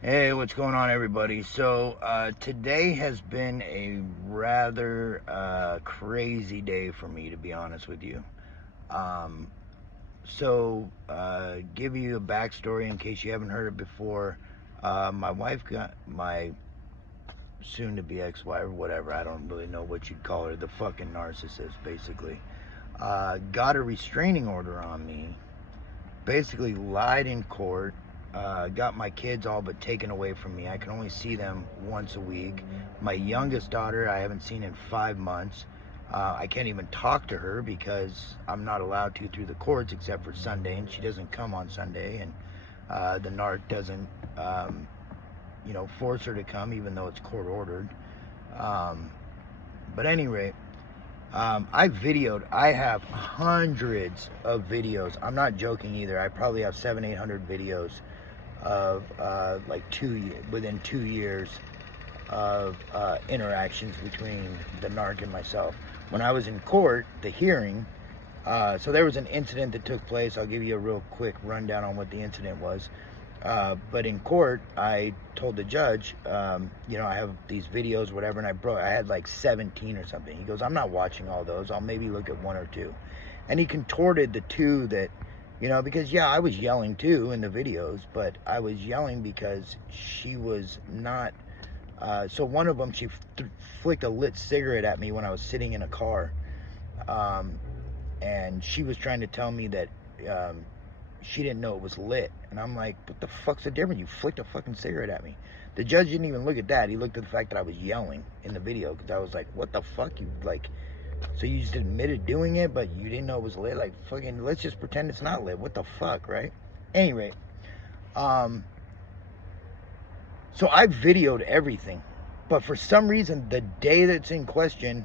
Hey, what's going on, everybody? So, today has been a rather crazy day for me, to be honest with you. Um, give you a backstory in case you haven't heard it before. My wife got my soon to be ex wife, or whatever, I don't really know what you'd call her, the fucking narcissist, basically. Got a restraining order on me, basically lied in court, got my kids all but taken away from me. I can only see them once a week. My youngest daughter I haven't seen in 5 months. I can't even talk to her because I'm not allowed to through the courts except for Sunday, and she doesn't come on Sunday, and the NARC doesn't, force her to come even though it's court ordered. Um, but anyway, I have hundreds of videos. I'm not joking either. I probably have 800 videos of within 2 years of interactions between the narc and myself. When I was in court, the hearing, so there was an incident that took place. I'll give you a real quick rundown on what the incident was. But in court, I told the judge, I have these videos, whatever, and I had like 17 or something. He goes, I'm not watching all those. I'll maybe look at one or two. And he contorted the two that, because yeah, I was yelling too in the videos, but I was yelling because she was not. So one of them, she flicked a lit cigarette at me when I was sitting in a car. And she was trying to tell me that she didn't know it was lit. And I'm like, what the fuck's the difference? You flicked a fucking cigarette at me. The judge didn't even look at that. He looked at the fact that I was yelling in the video, because I was like, what the fuck? So you just admitted doing it, but you didn't know it was lit? Like, fucking, let's just pretend it's not lit. What the fuck, right? Anyway, so I videoed everything. But for some reason, the day that's in question,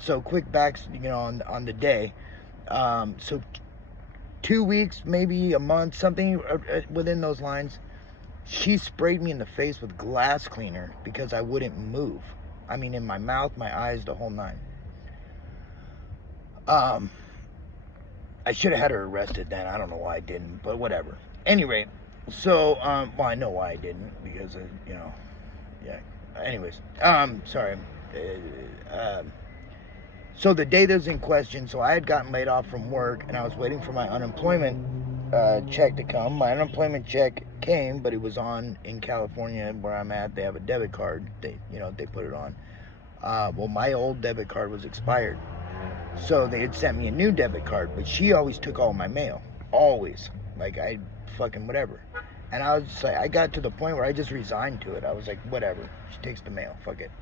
so quick backs, on the day. So 2 weeks, maybe a month, something within those lines, she sprayed me in the face with glass cleaner because I wouldn't move. I mean, in my mouth, my eyes, the whole nine. I should have had her arrested then. I don't know why I didn't, but whatever. Anyway, so, well, I know why I didn't, because, yeah. Anyways, sorry. So the day that was in question, so I had gotten laid off from work, and I was waiting for my unemployment check to come. My unemployment check came, but it was on in California where I'm at. They have a debit card. They put it on. Well, my old debit card was expired, so they had sent me a new debit card. But she always took all my mail, always. Like, I fucking whatever. And I was just like, I got to the point where I just resigned to it. I was like, whatever. She takes the mail. Fuck it.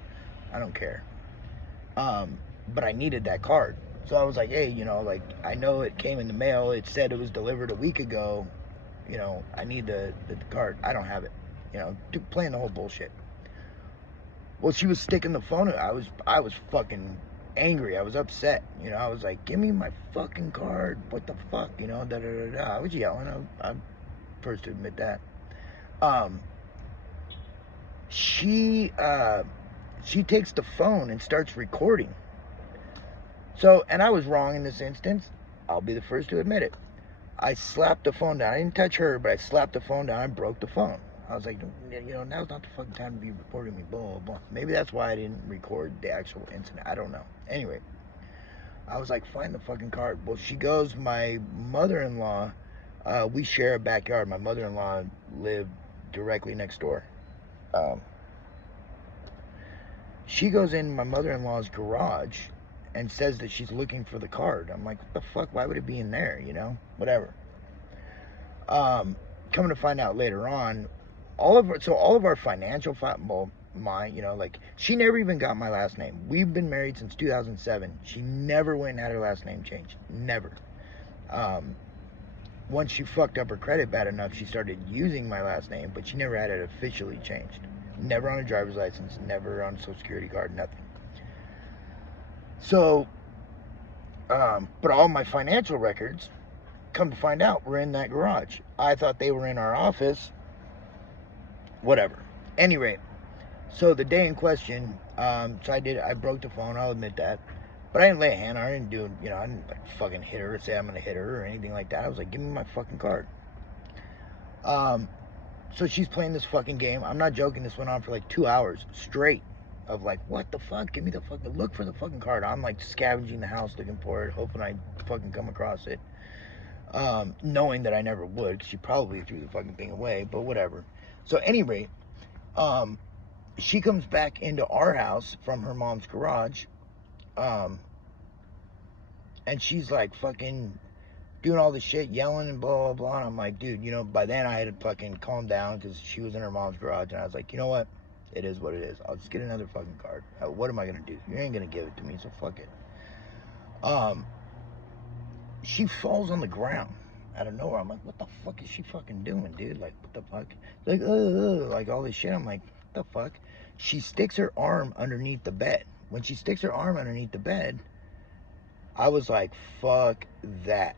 I don't care. But I needed that card. So I was like, hey, I know it came in the mail. It said it was delivered a week ago. I need the card. I don't have it. Playing the whole bullshit. Well, she was sticking the phone in. I was fucking angry. I was upset. I was like, give me my fucking card. What the fuck? Da da da da. I was yelling. I'm first to admit that. She takes the phone and starts recording. So, and I was wrong in this instance. I'll be the first to admit it. I slapped the phone down. I didn't touch her, but I slapped the phone down and broke the phone. I was like, now's not the fucking time to be recording me, blah, blah, blah. Maybe that's why I didn't record the actual incident. I don't know. Anyway, I was like, find the fucking card. Well, she goes, my mother-in-law, we share a backyard. My mother-in-law lived directly next door. She goes in my mother-in-law's garage and says that she's looking for the card. I'm like, what the fuck? Why would it be in there? Whatever. Coming to find out later on, all of our financial, she never even got my last name. We've been married since 2007. She never went and had her last name changed. Never. Once she fucked up her credit bad enough, she started using my last name, but she never had it officially changed. Never on a driver's license, never on a social security card, nothing. So, but all my financial records, come to find out, were in that garage. I thought they were in our office. Whatever. Anyway, so the day in question, I broke the phone, I'll admit that. But I didn't lay a hand on her, I didn't fucking hit her or say I'm gonna hit her or anything like that. I was like, give me my fucking card. So she's playing this fucking game. I'm not joking. This went on for like 2 hours straight of like, what the fuck? Give me the fucking, look for the fucking card. I'm like scavenging the house looking for it, hoping I fucking come across it. Knowing that I never would, because she probably threw the fucking thing away, but whatever. So at any rate, she comes back into our house from her mom's garage, and she's like fucking doing all this shit, yelling and blah, blah, blah. And I'm like, dude, you know, by then I had to fucking calm down because she was in her mom's garage. And I was like, you know what? It is what it is. I'll just get another fucking card. What am I going to do? You ain't going to give it to me, so fuck it. She falls on the ground out of nowhere. I'm like, what the fuck is she fucking doing, dude? Like, what the fuck? Like all this shit. I'm like, what the fuck? She sticks her arm underneath the bed. When she sticks her arm underneath the bed, I was like, fuck that.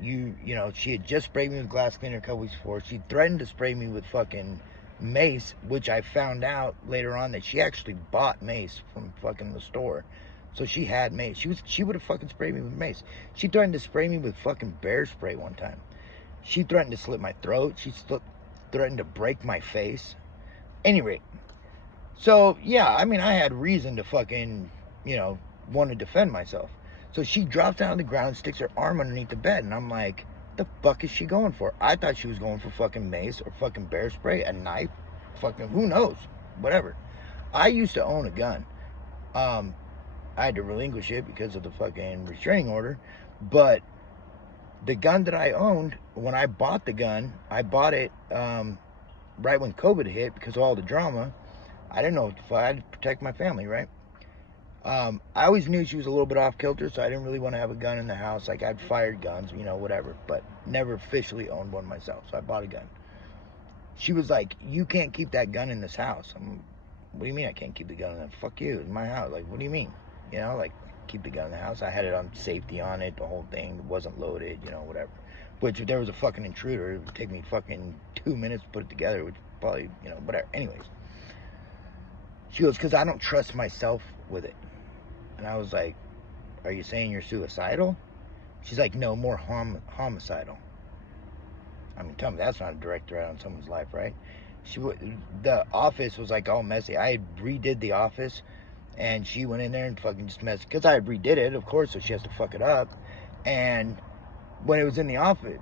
You know, she had just sprayed me with glass cleaner a couple weeks before. She threatened to spray me with fucking mace, which I found out later on that she actually bought mace from fucking the store. So she had mace. She would have fucking sprayed me with mace. She threatened to spray me with fucking bear spray one time. She threatened to slit my throat. She threatened to break my face. Anyway, so yeah, I mean, I had reason to fucking, you know, want to defend myself. So she drops down on the ground, sticks her arm underneath the bed, and I'm like, the fuck is she going for? I thought she was going for fucking mace or fucking bear spray, a knife, fucking who knows, whatever. I used to own a gun. I had to relinquish it because of the fucking restraining order, but the gun that I owned, when I bought the gun, I bought it right when COVID hit because of all the drama. I didn't know what the fuck. I had to protect my family, right? I always knew she was a little bit off kilter, so I didn't really want to have a gun in the house. Like, I'd fired guns, you know, whatever, but never officially owned one myself, so I bought a gun. She was like, you can't keep that gun in this house. What do you mean I can't keep the gun in there? Fuck you, it's my house. Like, what do you mean? You know, like, keep the gun in the house. I had it on safety on it, the whole thing. It wasn't loaded, you know, whatever. Which, if there was a fucking intruder, it would take me fucking 2 minutes to put it together, which probably, you know, whatever. Anyways. She goes, because I don't trust myself with it. And I was like, are you saying you're suicidal? She's like, no, more homicidal. I mean, tell me that's not a direct threat on someone's life, right? The office was like all messy. I had redid the office, and she went in there and fucking just messed, because I had redid it, of course, so she has to fuck it up. And when it was in the office,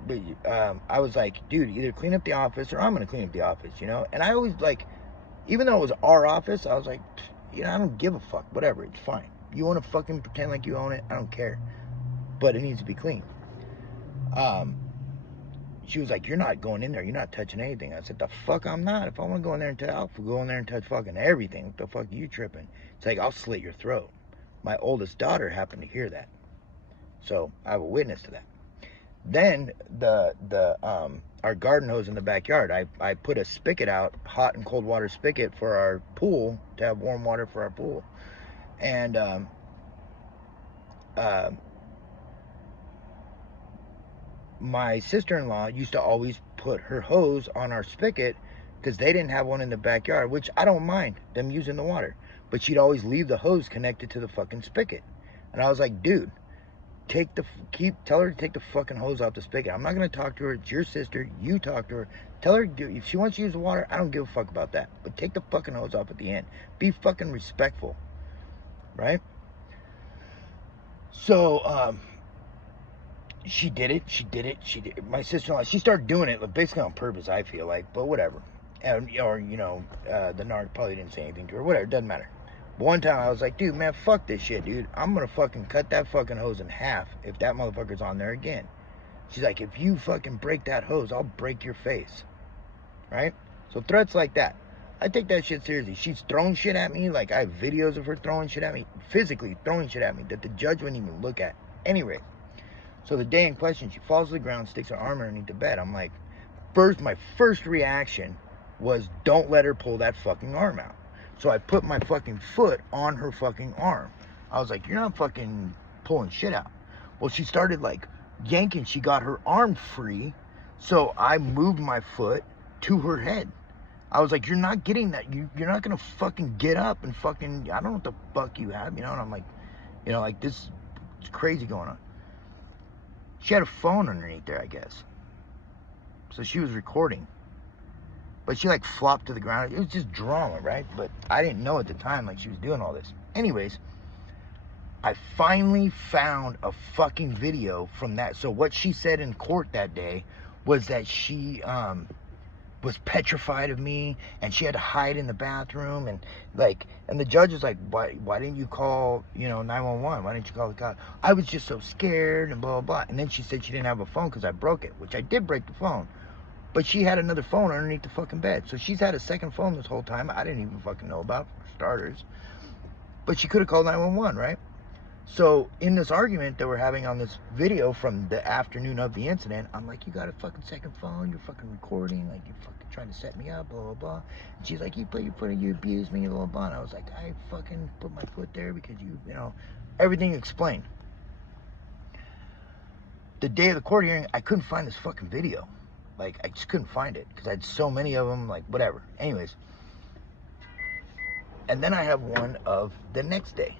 I was like, dude, either clean up the office or I'm going to clean up the office, you know? And I always, like, even though it was our office, I was like, you know, I don't give a fuck, whatever, it's fine. You want to fucking pretend like you own it? I don't care. But it needs to be clean. She was like, you're not going in there. You're not touching anything. I said, the fuck I'm not. If I want to go in there and I'll go in there and touch fucking everything. What the fuck are you tripping? It's like, I'll slit your throat. My oldest daughter happened to hear that. So I have a witness to that. Then our garden hose in the backyard, I put a spigot out, hot and cold water spigot for our pool, to have warm water for our pool. And my sister-in-law used to always put her hose on our spigot because they didn't have one in the backyard, which I don't mind them using the water, but she'd always leave the hose connected to the fucking spigot. And I was like, dude, tell her to take the fucking hose off the spigot. I'm not gonna talk to her. It's your sister. You talk to her. Tell her, if she wants to use the water, I don't give a fuck about that. But take the fucking hose off at the end. Be fucking respectful, right? So, she did it. My sister-in-law, she started doing it basically on purpose, I feel like, but whatever. Or, you know, the narc probably didn't say anything to her. Whatever, doesn't matter. But one time I was like, dude, man, fuck this shit, dude. I'm gonna fucking cut that fucking hose in half if that motherfucker's on there again. She's like, if you fucking break that hose, I'll break your face. Right? So threats like that, I take that shit seriously. She's throwing shit at me. Like, I have videos of her throwing shit at me, physically throwing shit at me, that the judge wouldn't even look at. Anyway, so the day in question, she falls to the ground, sticks her arm underneath the bed. I'm like, my first reaction was, don't let her pull that fucking arm out. So I put my fucking foot on her fucking arm. I was like, you're not fucking pulling shit out. Well, she started like yanking. She got her arm free. So I moved my foot to her head. I was like, you're not getting that. You're not going to fucking get up and fucking, I don't know what the fuck you have, you know? And I'm like, you know, like this, it's crazy going on. She had a phone underneath there, I guess. So she was recording. But she like flopped to the ground. It was just drama, right? But I didn't know at the time like she was doing all this. Anyways, I finally found a fucking video from that. So what she said in court that day was that she was petrified of me, and she had to hide in the bathroom, and the judge was like, why didn't you call 911? Why didn't you call the cops? I was just so scared and blah blah blah. And then she said she didn't have a phone because I broke it, which I did break the phone, but she had another phone underneath the fucking bed. So she's had a second phone this whole time I didn't even fucking know about, for starters. But she could have called 911, right? So in this argument that we're having on this video from the afternoon of the incident, I'm like, you got a fucking second phone, you're fucking recording, like you're fucking trying to set me up, blah blah blah. And she's like, you put your foot, you abused me, blah blah blah. And I was like, I fucking put my foot there because you know, everything explained. The day of the court hearing, I couldn't find this fucking video. Like, I just couldn't find it because I had so many of them, like whatever. Anyways, and then I have one of the next day.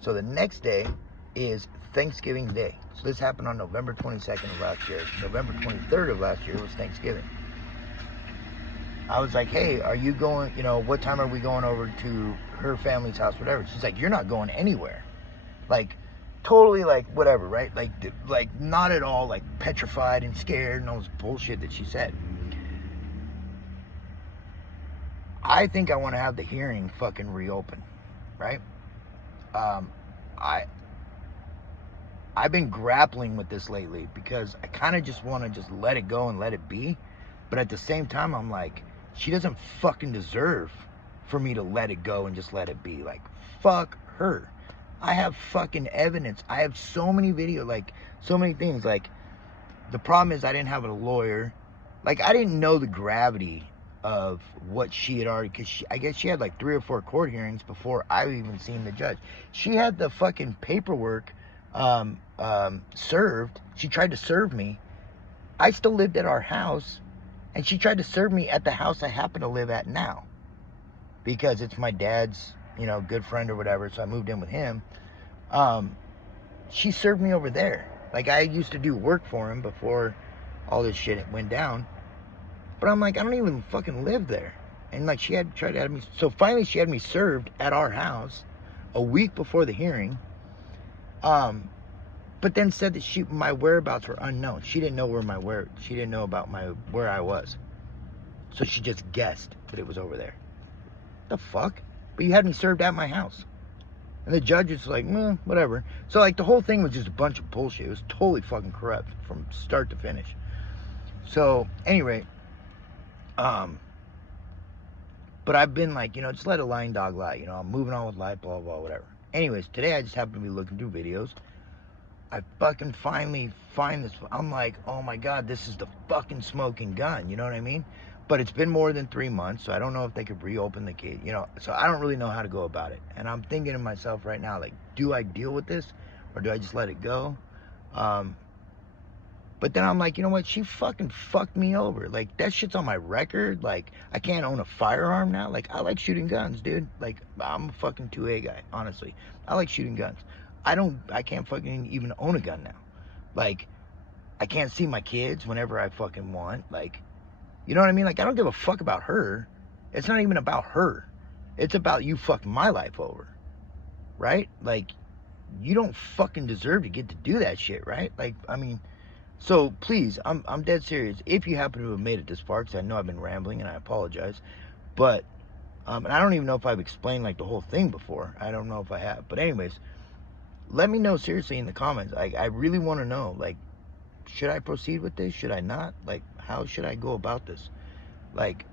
So the next day is Thanksgiving Day. So this happened on November 22nd of last year. November 23rd of last year was Thanksgiving. I was like, hey, are you going, what time are we going over to her family's house, whatever? She's like, you're not going anywhere. Like, totally like, whatever, right? Like not at all, like petrified and scared and all this bullshit that she said. I think I want to have the hearing fucking reopen, right? I've been grappling with this lately because I kind of just want to just let it go and let it be. But at the same time, I'm like, she doesn't fucking deserve for me to let it go and just let it be. Like, fuck her. I have fucking evidence. I have so many videos, like, so many things. Like, the problem is I didn't have a lawyer. Like, I didn't know the gravity of what she had already, because I guess she had like 3 or 4 court hearings before I even seen the judge. She had the fucking paperwork served. She tried to serve me. I still lived at our house, and she tried to serve me at the house I happen to live at now, because it's my dad's, good friend or whatever, so I moved in with him. She served me over there. Like, I used to do work for him before all this shit went down. But I'm like, I don't even fucking live there. And like, she had tried to have me. So finally she had me served at our house a week before the hearing. But then said that my whereabouts were unknown. She didn't know she didn't know about where I was. So she just guessed that it was over there. The fuck? But you had me served at my house. And the judge was like, whatever. So like, the whole thing was just a bunch of bullshit. It was totally fucking corrupt from start to finish. So anyway, but I've been like, just let a lying dog lie. I'm moving on with life, blah, blah, whatever. Anyways, today I just happened to be looking through videos. I fucking finally find this. I'm like, oh my God, this is the fucking smoking gun. You know what I mean? But it's been more than 3 months, so I don't know if they could reopen the case. So I don't really know how to go about it. And I'm thinking to myself right now, like, do I deal with this or do I just let it go? But then I'm like, you know what? She fucking fucked me over. Like, that shit's on my record. Like, I can't own a firearm now. Like, I like shooting guns, dude. Like, I'm a fucking 2A guy, honestly. I like shooting guns. I can't fucking even own a gun now. Like, I can't see my kids whenever I fucking want. Like, you know what I mean? Like, I don't give a fuck about her. It's not even about her. It's about you fucking my life over. Right? Like, you don't fucking deserve to get to do that shit, right? Like, I mean... So please, I'm dead serious. If you happen to have made it this far, because I know I've been rambling and I apologize, but and I don't even know if I've explained like the whole thing before. I don't know if I have. But anyways, let me know seriously in the comments. I really want to know, like, should I proceed with this? Should I not? Like, how should I go about this? Like,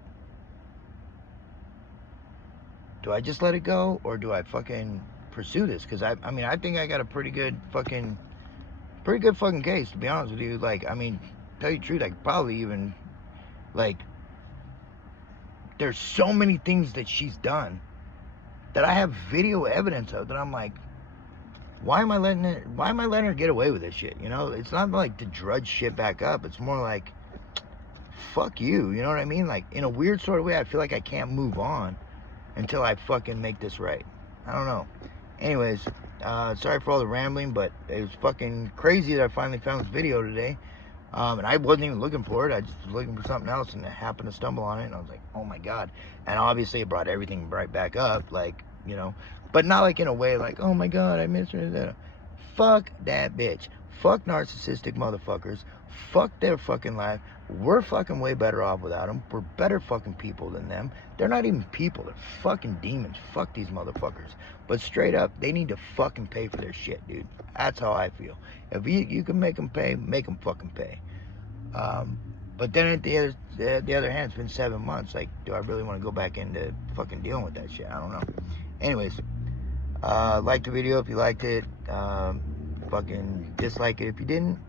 do I just let it go, or do I fucking pursue this? Because I mean, I think I got a pretty good fucking case, to be honest with you. Like, I mean, tell you the truth, I could probably even, like, there's so many things that she's done that I have video evidence of that I'm like, why am I letting her get away with this shit? It's not like to drudge shit back up. It's more like, fuck you, you know what I mean? Like, in a weird sort of way, I feel like I can't move on until I fucking make this right. I don't know. Anyways, sorry for all the rambling, but it was fucking crazy that I finally found this video today. And I wasn't even looking for it. I just was looking for something else, and I happened to stumble on it, and I was like, oh my God. And obviously it brought everything right back up, like, you know, but not like in a way like, oh my God, I miss her. Fuck that bitch. Fuck narcissistic motherfuckers. Fuck their fucking life. We're fucking way better off without them. We're better fucking people than them. They're not even people. They're fucking demons. Fuck these motherfuckers. But straight up, they need to fucking pay for their shit, dude. That's how I feel. If you can make them pay, make them fucking pay. But then at the other hand, it's been 7 months. Like, do I really want to go back into fucking dealing with that shit? I don't know. Anyways, like the video if you liked it. Fucking dislike it if you didn't.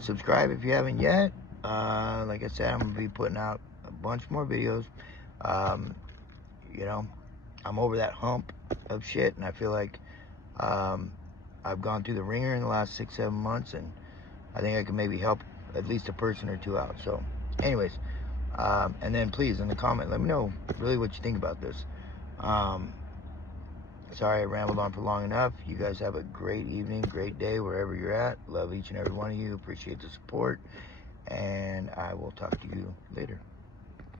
Subscribe if you haven't yet. Like I said, I'm gonna be putting out a bunch more videos. You know, I'm over that hump of shit, and I feel like I've gone through the ringer in the last 6-7 months, and I think I can maybe help at least a person or two out. So anyways, and then please in the comment let me know really what you think about this. Sorry I rambled on for long enough. You guys have a great evening, great day wherever you're at. Love each and every one of you. Appreciate the support, and I will talk to you later.